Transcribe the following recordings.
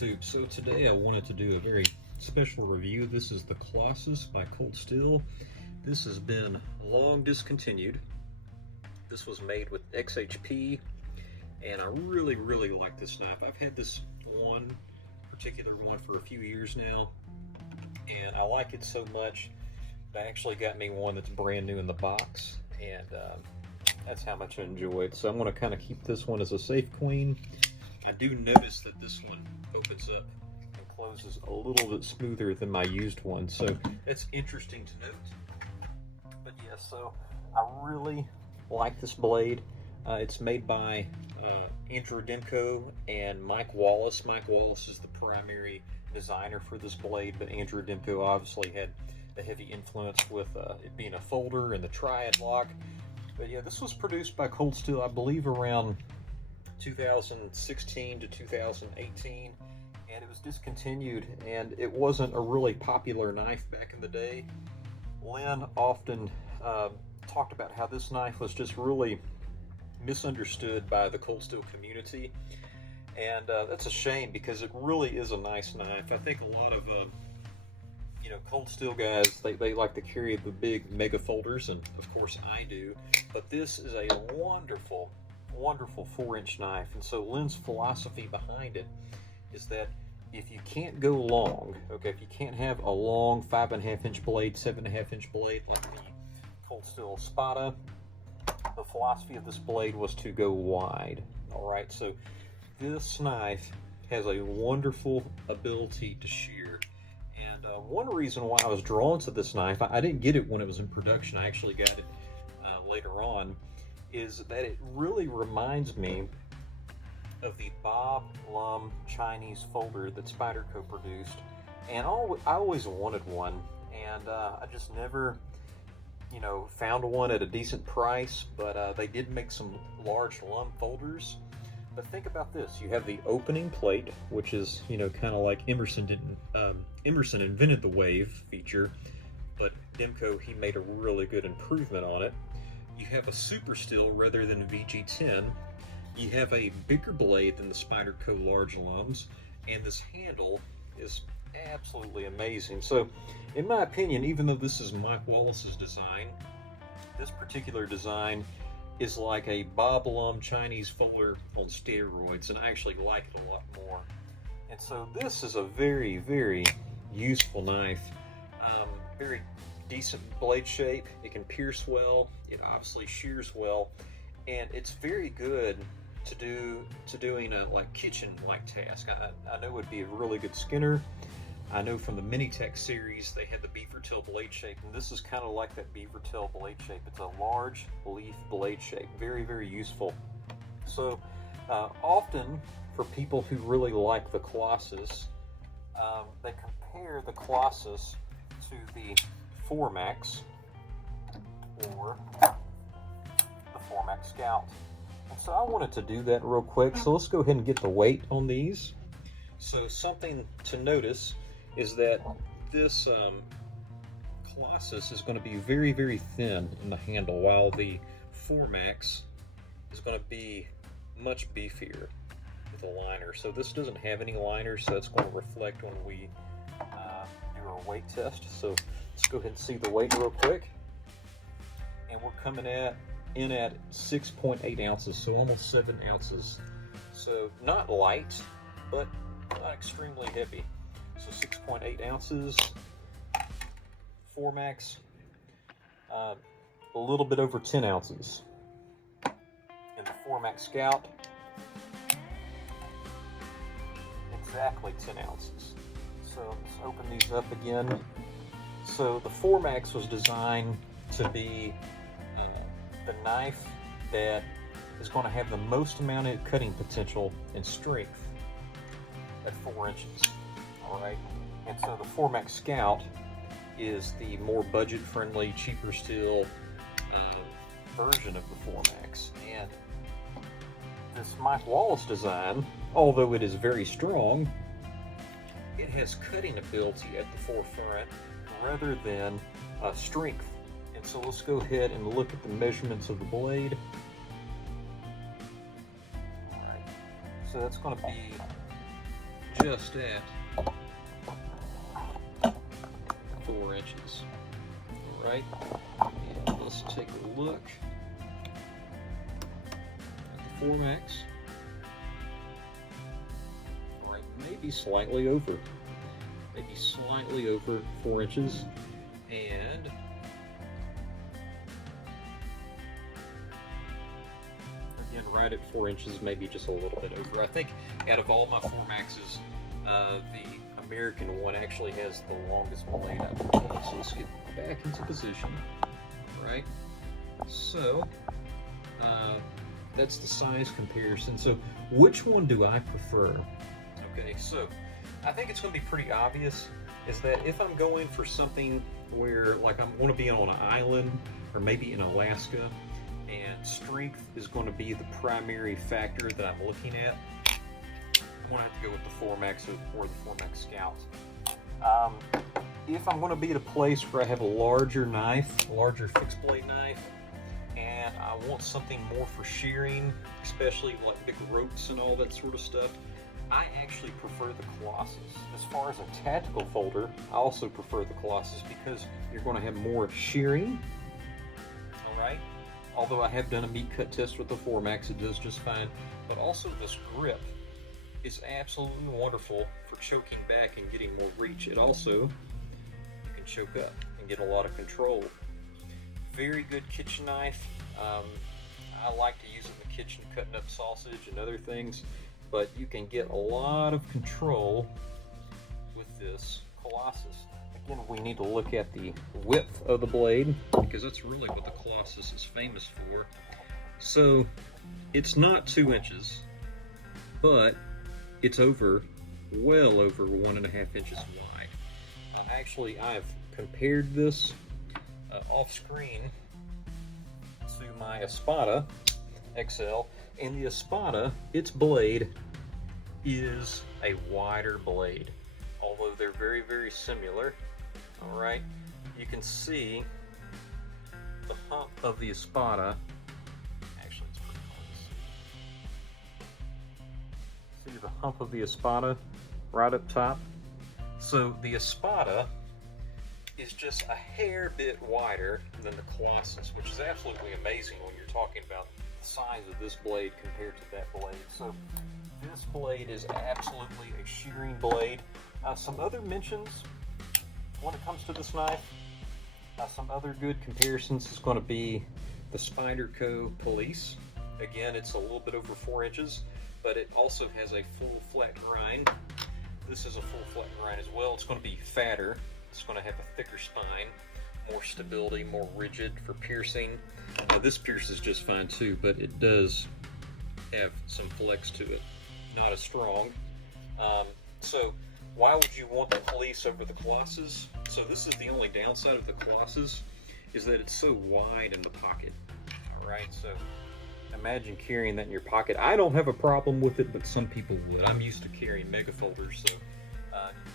YouTube. So today I wanted to do a very special review. This is the Colossus by Cold Steel. This has been long discontinued. This was made with XHP, and I really like this knife. I've had this one particular one for a few years now, and I like it so much that I actually got me one that's brand new in the box, and that's how much I enjoy it. So I'm going to kind of keep this one as a safe queen. I do notice that this one opens up and closes a little bit smoother than my used one, so it's interesting to note. But yeah, so I really like this blade. It's made by Andrew Demko and Mike Wallace. Mike Wallace is the primary designer for this blade, but Andrew Demko obviously had a heavy influence with it being a folder and the triad lock. But yeah, this was produced by Cold Steel, I believe, around 2016 to 2018, and it was discontinued, and it wasn't a really popular knife back in the day. Lynn often talked about how this knife was just really misunderstood by the Cold Steel community, and that's a shame because it really is a nice knife. I think a lot of Cold Steel guys, they like to carry the big mega folders, and of course I do, but this is a wonderful 4-inch knife. And so Lynn's philosophy behind it is that if you can't go long, okay, if you can't have a long 5.5-inch blade, 7.5-inch blade like the Cold Steel Spada, the philosophy of this blade was to go wide. All right, so this knife has a wonderful ability to shear, and one reason why I was drawn to this knife, I didn't get it when it was in production, I actually got it later on, is that it really reminds me of the Bob Lum Chinese folder that Spyderco produced, and I always wanted one, and I just never found one at a decent price. But they did make some large Lum folders. But think about this: you have the opening plate, which is kind of like Emerson invented the wave feature, but Demko, he made a really good improvement on it. You have a super steel rather than a VG10. You have a bigger blade than the Spyderco large Lums, and this handle is absolutely amazing. So, in my opinion, even though this is Mike Wallace's design, this particular design is like a Bob Lum Chinese folder on steroids, and I actually like it a lot more. And so this is a very useful knife. Very decent blade shape. It can pierce well. It obviously shears well, and it's very good to doing a like kitchen-like task. I know it would be a really good skinner. I know from the Minitech series they had the beaver tail blade shape, and this is kind of like that beaver tail blade shape. It's a large leaf blade shape. Very useful. So often for people who really like the Colossus, they compare the Colossus to the Formax or the Formax Scout. And so I wanted to do that real quick. So let's go ahead and get the weight on these. So something to notice is that this Colossus is going to be very thin in the handle, while the Formax is going to be much beefier with a liner. So this doesn't have any liner, so that's going to reflect when we do our weight test. So let's go ahead and see the weight real quick. And we're coming in at 6.8 ounces, so almost 7 ounces. So not light, but not extremely heavy. So 6.8 ounces. Formax, a little bit over 10 ounces. And the Formax Scout, exactly 10 ounces. So let's open these up again. So the Formax was designed to be the knife that is going to have the most amount of cutting potential and strength at 4 inches. Alright, and so the Formax Scout is the more budget-friendly, cheaper steel version of the Formax. And this Mike Wallace design, although it is very strong, it has cutting ability at the forefront rather than strength. And so let's go ahead and look at the measurements of the blade. Alright, so that's going to be just at 4 inches. All right, and let's take a look at the Formax. All right, maybe slightly over 4 inches, and again, right at 4 inches, maybe just a little bit over. I think out of all my Formaxes, the American one actually has the longest blade, I believe. So let's get back into position, right? So that's the size comparison. So which one do I prefer? Okay, so I think it's going to be pretty obvious is that if I'm going for something where, like, I'm going to be on an island or maybe in Alaska, and strength is going to be the primary factor that I'm looking at, I'm going to have to go with the Formax or the Formax Scout. If I'm going to be at a place where I have a larger knife, a larger fixed blade knife, and I want something more for shearing, especially like big ropes and all that sort of stuff, I actually prefer the Colossus. As far as a tactical folder, I also prefer the Colossus because you're going to have more shearing. All right. Although I have done a meat cut test with the Formax, it does just fine. But also this grip is absolutely wonderful for choking back and getting more reach. It also, you can choke up and get a lot of control. Very good kitchen knife. I like to use it in the kitchen cutting up sausage and other things, but you can get a lot of control with this Colossus. Again, we need to look at the width of the blade because that's really what the Colossus is famous for. So it's not 2 inches, but it's well over 1.5 inches wide. Actually, I've compared this off screen to my Espada XL, and the Espada, its blade is a wider blade, although they're very, very similar. All right, you can see the hump of the Espada. Actually, it's pretty hard to see. See the hump of the Espada right up top? So the Espada is just a hair bit wider than the Colossus, which is absolutely amazing when you're talking about the size of this blade compared to that blade. So this blade is absolutely a shearing blade. Some other mentions when it comes to this knife, some other good comparisons is going to be the Spyderco Police. Again, it's a little bit over 4 inches, but it also has a full flat grind. This is a full flat grind as well. It's going to be fatter. It's going to have a thicker spine, more stability, more rigid for piercing. Now, this pierces just fine too, but it does have some flex to it. Not as strong. So why would you want the Police over the Colossus? So this is the only downside of the Colossus, is that it's so wide in the pocket. All right, so imagine carrying that in your pocket. I don't have a problem with it, but some people would. I'm used to carrying mega folders, so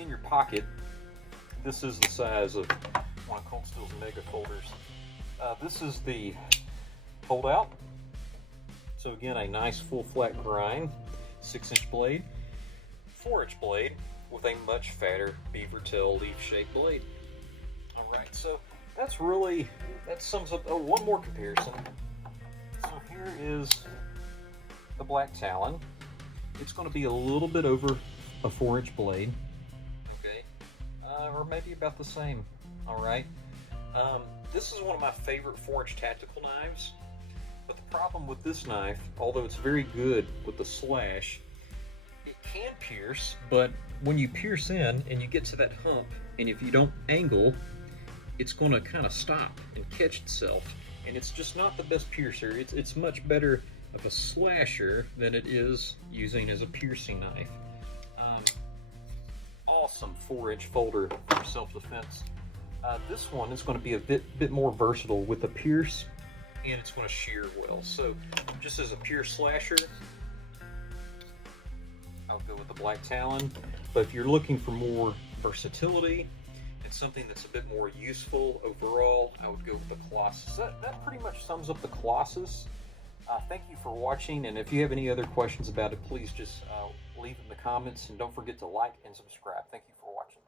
in your pocket, this is the size of one of Cold Steel's mega folders. This is the holdout. So again, a nice full flat grind, 6-inch blade, 4-inch blade with a much fatter beaver tail leaf-shaped blade. All right, so that sums up one more comparison. So here is the Black Talon. It's going to be a little bit over a 4-inch blade, okay, or maybe about the same. All right, this is one of my favorite 4-inch tactical knives. But the problem with this knife, although it's very good with the slash, it can pierce, but when you pierce in and you get to that hump, and if you don't angle, it's going to kind of stop and catch itself, and it's just not the best piercer. It's much better of a slasher than it is using as a piercing knife. Awesome 4-inch folder for self-defense. This one is going to be a bit more versatile with a pierce, and it's going to shear well. So just as a pure slasher, I'll go with the Black Talon. But if you're looking for more versatility and something that's a bit more useful overall, I would go with the Colossus. That pretty much sums up the Colossus. Thank you for watching, and if you have any other questions about it, please just leave in the comments, and don't forget to like and subscribe. Thank you for watching.